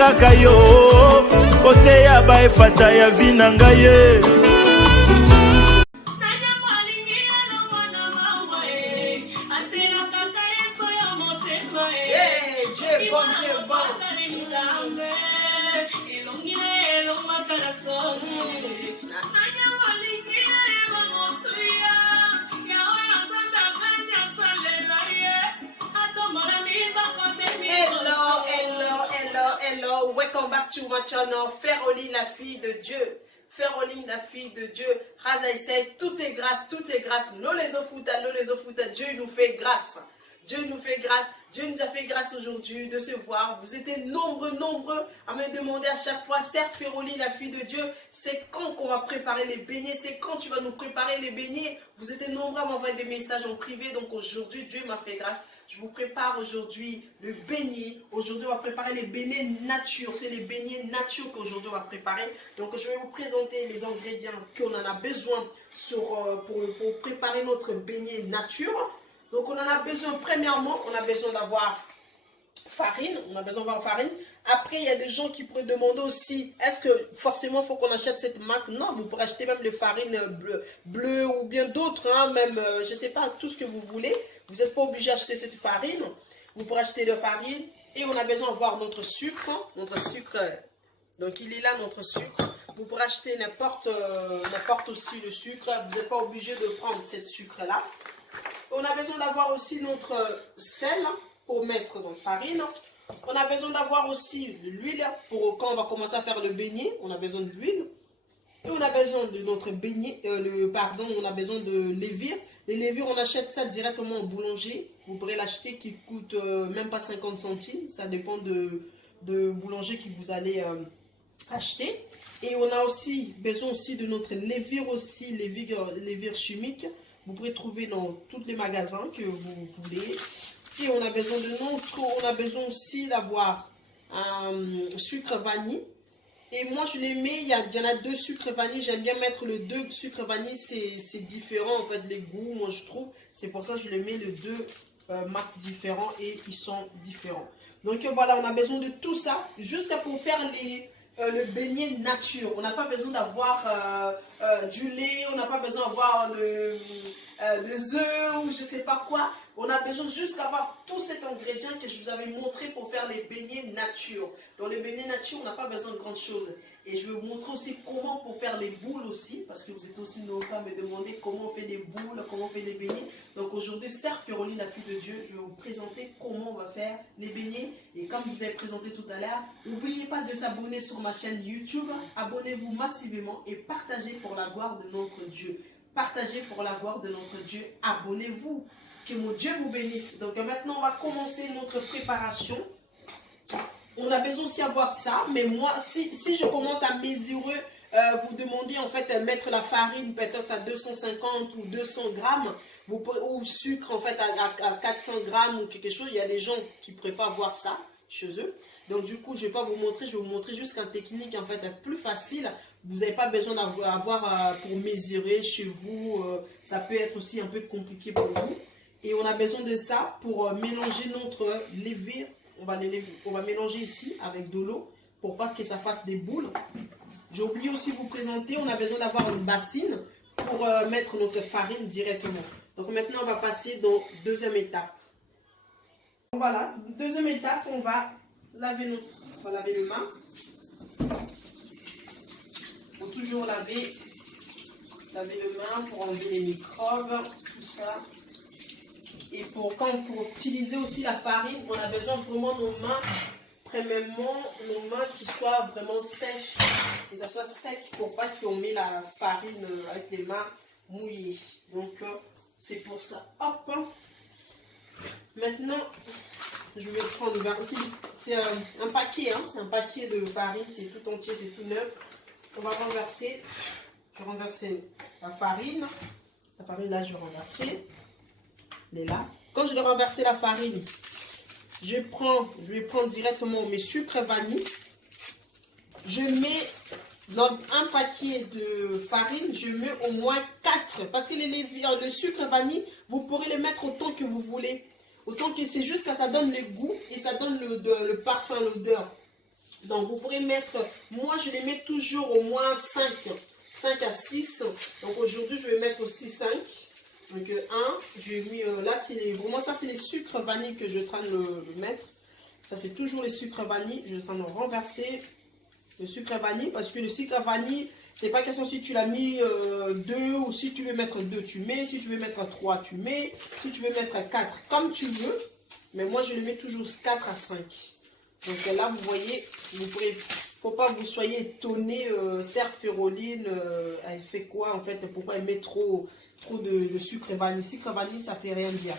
nalingaka yo kote ya baefata ya vina ngaye. Hello, welcome back to my channel, Féroline, la fille de Dieu. Féroline, la fille de Dieu. As I said, tout est grâce, tout est grâce. Nous les ofuta, Dieu nous fait grâce. Dieu nous fait grâce. Dieu nous a fait grâce aujourd'hui de se voir. Vous étiez nombreux à me demander à chaque fois, certes Féroline, la fille de Dieu, c'est quand qu'on va préparer les beignets, c'est quand tu vas nous préparer les beignets. Vous étiez nombreux à m'envoyer des messages en privé, donc aujourd'hui Dieu m'a fait grâce. Je vous prépare aujourd'hui le beignet. Aujourd'hui, on va préparer les beignets nature. C'est les beignets nature qu'aujourd'hui on va préparer. Donc, je vais vous présenter les ingrédients qu'on en a besoin pour préparer notre beignet nature. Donc, on en a besoin, premièrement, on a besoin d'avoir farine. On a besoin d'avoir farine. Après, il y a des gens qui pourraient demander aussi, est-ce que forcément il faut qu'on achète cette marque? Non, vous pourrez acheter même les farines bleues ou bien d'autres, hein, même, je ne sais pas, tout ce que vous voulez. Vous n'êtes pas obligé d'acheter cette farine. Vous pourrez acheter de la farine. Et on a besoin d'avoir notre sucre. Donc il est là notre sucre. Vous pourrez acheter n'importe aussi le sucre. Vous n'êtes pas obligé de prendre cette sucre-là. On a besoin d'avoir aussi notre sel pour mettre dans la farine. On a besoin d'avoir aussi de l'huile pour quand on va commencer à faire le beignet. On a besoin de l'huile. Et on a besoin de notre beignet, on a besoin de levure. Les levures, on achète ça directement au boulanger. Vous pourrez l'acheter qui coûte même pas 50 centimes. Ça dépend de boulanger que vous allez acheter. Et on a aussi besoin aussi de notre levure aussi, levure chimique. Vous pourrez trouver dans tous les magasins que vous voulez. Et on a besoin aussi d'avoir un sucre vanille. Et moi, je les mets, il y en a deux sucres vanille. J'aime bien mettre le 2 sucre vanille. C'est différent, en fait, les goûts, moi, je trouve. C'est pour ça que je les mets les deux marques différents et ils sont différents. Donc, voilà, on a besoin de tout ça jusqu'à pour faire le beignet nature. On n'a pas besoin d'avoir du lait, on n'a pas besoin d'avoir des œufs ou je ne sais pas quoi. On a besoin juste d'avoir tout cet ingrédient que je vous avais montré pour faire les beignets nature. Dans les beignets nature, on n'a pas besoin de grandes choses. Et je vais vous montrer aussi comment pour faire les boules aussi, parce que vous êtes aussi nombreux à me demander comment on fait des boules, comment on fait des beignets. Donc aujourd'hui, certes, Féroline, la fille de Dieu, je vais vous présenter comment on va faire les beignets. Et comme je vous avais présenté tout à l'heure, n'oubliez pas de s'abonner sur ma chaîne YouTube. Abonnez-vous massivement et partagez pour la gloire de notre Dieu. Partagez pour la gloire de notre Dieu. Abonnez-vous. Que mon Dieu vous bénisse. Donc maintenant, on va commencer notre préparation. On a besoin aussi d'avoir ça. Mais moi, si je commence à mesurer, vous demandez en fait mettre la farine peut-être à 250 ou 200 grammes. Ou sucre en fait à 400 grammes ou quelque chose. Il y a des gens qui ne pourraient pas voir ça chez eux. Donc du coup, je ne vais pas vous montrer. Je vais vous montrer juste une technique en fait plus facile. Vous n'avez pas besoin d'avoir pour mesurer chez vous. Ça peut être aussi un peu compliqué pour vous. Et on a besoin de ça pour mélanger notre levure. On va mélanger ici avec de l'eau pour pas que ça fasse des boules. J'ai oublié aussi de vous présenter. On a besoin d'avoir une bassine pour mettre notre farine directement. Donc maintenant, on va passer dans deuxième étape. Voilà, deuxième étape, on va laver les mains. Il faut toujours laver les mains pour enlever les microbes, tout ça. Et pour utiliser aussi la farine, on a besoin vraiment de nos mains, premièrement, nos mains qui soient vraiment sèches. Et ça soit sec pour pas qu'on met la farine avec les mains mouillées. Donc, c'est pour ça. Hop! Maintenant, je vais prendre c'est un paquet, hein, c'est un paquet de farine, c'est tout entier, c'est tout neuf. On va renverser. Je vais renverser la farine. La farine là, je vais renverser. Elle est là. Quand je vais renverser la farine, je vais prendre directement mes sucres vanille. Je mets dans un paquet de farine, je mets au moins 4. Parce que le sucre vanille, vous pourrez le mettre autant que vous voulez. Autant que c'est juste que ça donne le goût et ça donne le parfum, l'odeur. Donc, vous pourrez mettre, moi, je les mets toujours au moins 5 à 6. Donc, aujourd'hui, je vais mettre aussi 5. Donc, 1, j'ai mis, là, c'est vraiment, ça, c'est les sucres vanille que je suis en train de le mettre. Ça, c'est toujours les sucres vanille. Je suis en train de renverser le sucre vanille parce que le sucre vanille, c'est pas question si tu l'as mis 2 ou si tu veux mettre 2, tu mets. Si tu veux mettre 3, tu mets. Si tu veux mettre 4, comme tu veux. Mais moi, je le mets toujours 4 à 5. Donc là, vous voyez, vous pourrez, faut pas que vous soyez étonné, Sœur Féroline, elle fait quoi en fait? Pourquoi elle met trop de sucre vanille? Sucre vanille, ça fait rien dire.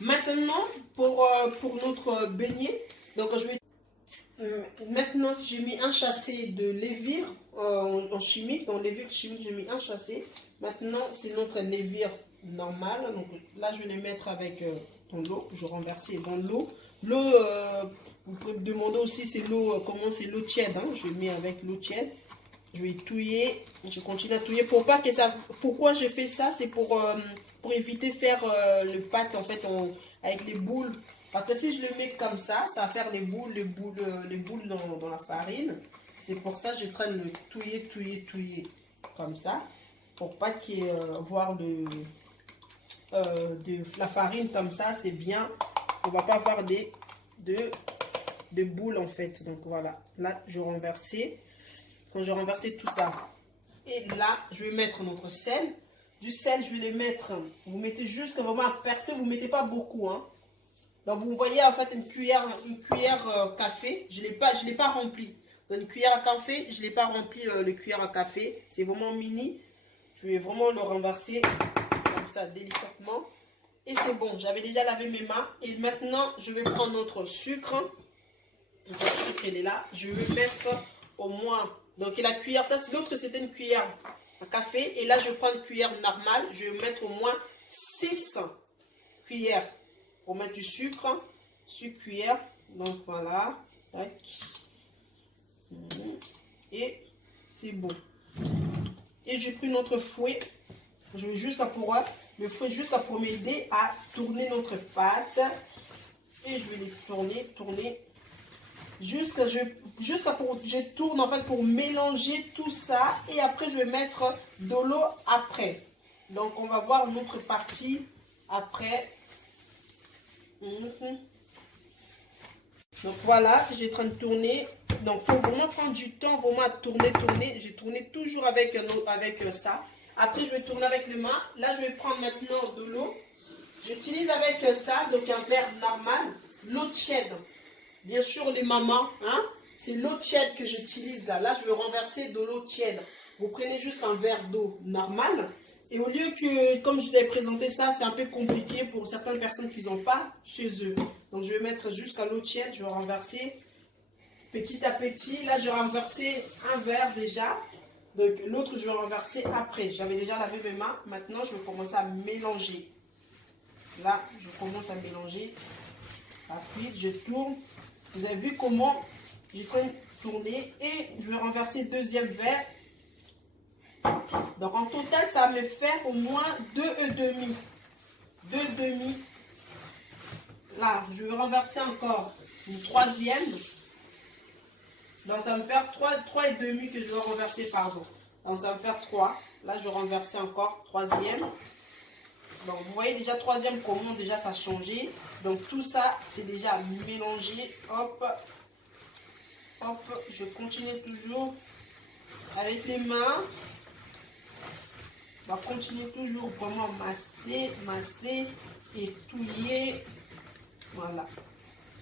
Maintenant, pour notre beignet, donc je vais... maintenant, j'ai mis un chassé de lévire en chimique. Dans lévire chimique, j'ai mis un chassé. Maintenant, c'est notre lévire normal. Donc là, je vais les mettre avec dans l'eau. Je vais renverser dans l'eau. L'eau, vous pouvez me demander aussi, c'est l'eau, comment c'est l'eau tiède. Hein? Je mets avec l'eau tiède. Je vais touiller. Je continue à touiller pour pas que ça... Pourquoi je fais ça? C'est pour éviter de faire le pâte en fait avec les boules. Parce que si je le mets comme ça va faire les boules dans la farine. C'est pour ça que je traîne le touiller comme ça. Pour pas qu'il y ait voir de la farine comme ça, c'est bien. On va pas avoir de boules en fait. Donc voilà, là je renversais. Quand je renversais tout ça. Et là, je vais mettre notre sel. Du sel, je vais le mettre. Vous mettez juste vraiment à percer, vous ne mettez pas beaucoup. Hein. Donc vous voyez en fait une cuillère café, je l'ai pas rempli. Dans une cuillère à café, je l'ai pas rempli le cuillère à café, c'est vraiment mini. Je vais vraiment le renverser comme ça délicatement. Et c'est bon, j'avais déjà lavé mes mains. Et maintenant, je vais prendre notre sucre. Notre sucre, il est là. Je vais mettre au moins, donc la cuillère, ça l'autre c'était une cuillère à café. Et là, je prends une cuillère normale, je vais mettre au moins 6 cuillères. Pour mettre du sucre, cuillère, donc voilà, tac. Et c'est bon. Et j'ai pris notre fouet, je vais juste pour le fouet juste pour m'aider à tourner notre pâte. Et je vais les tourner, jusqu'à pour je tourne en fait pour mélanger tout ça. Et après je vais mettre de l'eau après. Donc on va voir notre partie après. Donc voilà, j'ai en train de tourner. Donc il faut vraiment prendre du temps, vraiment à tourner. J'ai tourné toujours avec ça. Après je vais tourner avec les mains. Là je vais prendre maintenant de l'eau. J'utilise avec ça, donc un verre normal, l'eau tiède. Bien sûr les mamans, hein, c'est l'eau tiède que j'utilise là. Là je vais renverser de l'eau tiède. Vous prenez juste un verre d'eau normal. Et au lieu que, comme je vous avais présenté ça, c'est un peu compliqué pour certaines personnes qui n'ont pas chez eux. Donc, je vais mettre jusqu'à l'eau tiède, je vais renverser petit à petit. Là, j'ai renversé un verre déjà. Donc, l'autre, je vais renverser après. J'avais déjà lavé mes mains. Maintenant, je vais commencer à mélanger. Là, je commence à mélanger. Rapide, je tourne. Vous avez vu comment j'ai tourné. Et je vais renverser deuxième verre. Donc en total, ça va me faire au moins 2,5. 2,5. Là, je vais renverser encore une troisième. Donc ça va me faire 3,5 que je vais renverser, pardon. Donc ça va me faire 3. Là, je vais renverser encore troisième. Donc vous voyez déjà troisième comment déjà ça a changé. Donc tout ça, c'est déjà mélangé. Hop. Hop. Je continue toujours avec les mains. On va continuer toujours vraiment masser et touiller. Voilà.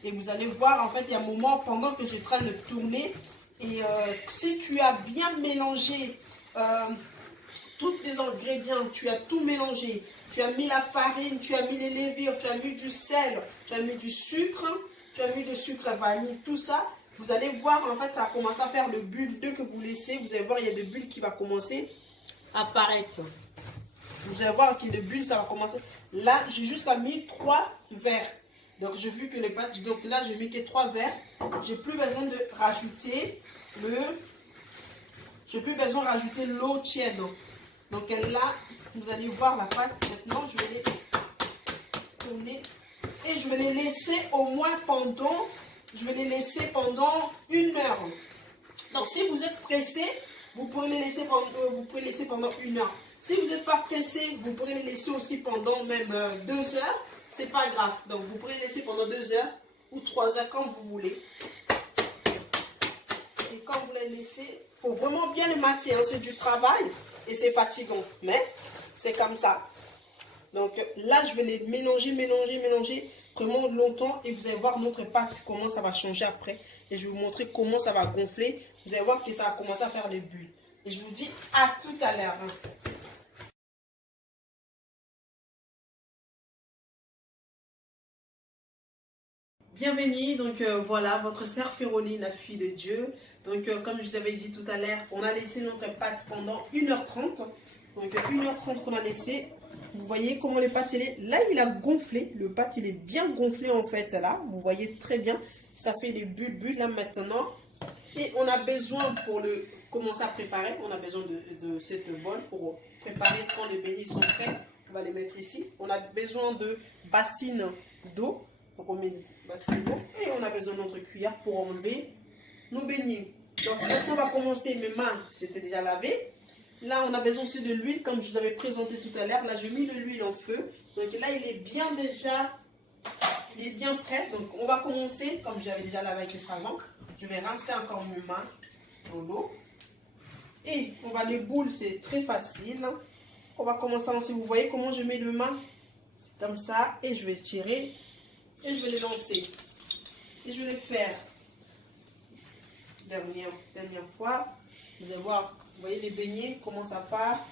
Et vous allez voir, en fait, il y a un moment pendant que je train de tourner. Et si tu as bien mélangé tous les ingrédients, tu as tout mélangé. Tu as mis la farine, tu as mis les lévires, tu as mis du sel, tu as mis du sucre, tu as mis du sucre vanille, tout ça. Vous allez voir, en fait, ça a commencé à faire le bulle. Dès que vous laissez, vous allez voir, il y a des bulles qui vont commencer apparaître. Vous allez voir qu'il y a des bulles, ça va commencer. Là, j'ai juste mis 3 verres. Donc, j'ai vu que les pâtes. Donc là, j'ai mis que 3 verres. J'ai plus besoin de rajouter j'ai plus besoin de rajouter l'eau tiède. Donc là, vous allez voir la pâte. Maintenant, je vais les tourner. Et je vais les laisser au moins pendant je vais les laisser pendant 1 heure. Donc, si vous êtes pressé, vous pouvez les laisser pendant 1 heure. Si vous n'êtes pas pressé, vous pourrez les laisser aussi pendant même 2 heures. C'est pas grave. Donc, vous pourrez les laisser pendant 2 heures ou 3 heures, comme vous voulez. Et quand vous les laissez, il faut vraiment bien les masser. Hein. C'est du travail et c'est fatigant. Mais c'est comme ça. Donc là, je vais les mélanger vraiment longtemps. Et vous allez voir notre pâte, comment ça va changer après. Et je vais vous montrer comment ça va gonfler. Vous allez voir que ça va commencer à faire des bulles. Et je vous dis à tout à l'heure. Hein. Bienvenue, donc voilà, votre sœur Féroline, la fille de Dieu. Donc comme je vous avais dit tout à l'heure, on a laissé notre pâte pendant 1h30. Donc 1h30 qu'on a laissé. Vous voyez comment le pâte il est. Là, il a gonflé. Le pâte, il est bien gonflé en fait là. Vous voyez très bien. Ça fait des bulles là maintenant. Et on a besoin pour le commencer à préparer. On a besoin de cette bol pour préparer quand les beignets sont prêts. On va les mettre ici. On a besoin de bassines d'eau. Donc on met une bassine d'eau. Et on a besoin de notre cuillère pour enlever nos beignets. Donc maintenant on va commencer. Mes mains c'était déjà lavé. Là, on a besoin aussi de l'huile, comme je vous avais présenté tout à l'heure. Là, je mets de l'huile en feu. Donc là, il est bien prêt. Donc, on va commencer, comme j'avais déjà lavé avec le savon. Je vais rincer encore mes mains dans l'eau. Et on va les boules, c'est très facile. On va commencer ainsi. Vous voyez comment je mets les mains? C'est comme ça. Et je vais tirer. Et je vais les lancer. Et je vais les faire. Dernière fois. Vous allez voir. Vous voyez les beignets, comment ça part.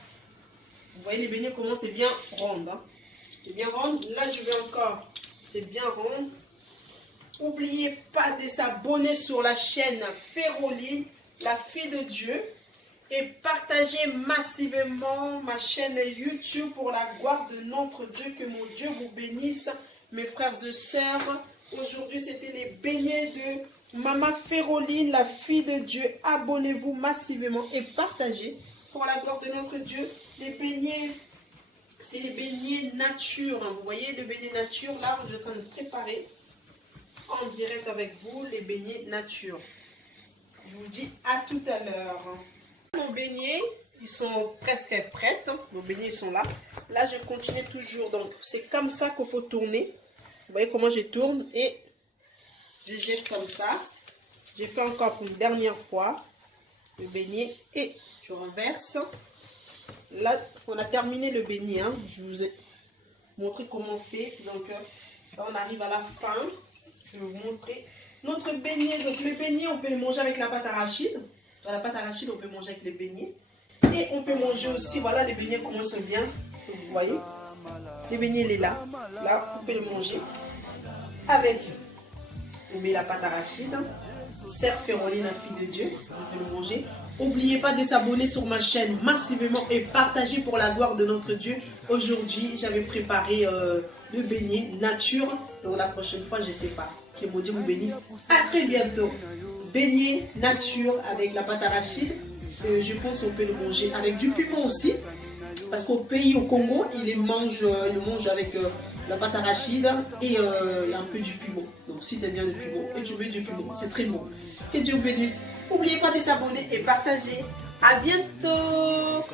Vous voyez les beignets, comment c'est bien rond. Hein. C'est bien rond. Là, je vais encore. C'est bien rond. N'oubliez pas de s'abonner sur la chaîne Féroline, la fille de Dieu. Et partagez massivement ma chaîne YouTube pour la gloire de notre Dieu. Que mon Dieu vous bénisse, mes frères et sœurs. Aujourd'hui, c'était les beignets de Maman Féroline, la fille de Dieu. Abonnez-vous massivement et partagez pour la gloire de notre Dieu. Les beignets, c'est les beignets nature. Vous voyez les beignets nature, là, je suis en train de préparer en direct avec vous les beignets nature. Je vous dis à tout à l'heure. Nos beignets, ils sont presque prêts. Nos beignets sont là. Là, je continue toujours. Donc, c'est comme ça qu'il faut tourner. Vous voyez comment je tourne et je jette comme ça. J'ai fait encore une dernière fois le beignet et je renverse. Là, on a terminé le beignet. Hein. Je vous ai montré comment on fait. Donc, là, on arrive à la fin. Je vais vous montrer notre beignet. Donc, le beignet, on peut le manger avec la pâte arachide. Dans la pâte arachide, on peut manger avec les beignets. Et on peut manger aussi, voilà, les beignets commencent bien. Vous voyez, le beignet, il est là. Là, on peut le manger avec. On met la pâte arachide. Sœur Féroline, la fille de Dieu. On peut le manger. N'oubliez pas de s'abonner sur ma chaîne massivement et partager pour la gloire de notre Dieu. Aujourd'hui, j'avais préparé le beignet nature. Donc la prochaine fois, je ne sais pas. Que mon Dieu vous bénisse. À très bientôt. Beignet nature avec la pâte arachide. Je pense qu'on peut le manger avec du piment aussi. Parce qu'au pays, au Congo, ils le mangent avec la pâte arachide et un peu du piment. Donc si tu aimes bien le piment et tu mets du piment, c'est très bon. Que Dieu vous bénisse. N'oubliez pas de s'abonner et partager. À bientôt.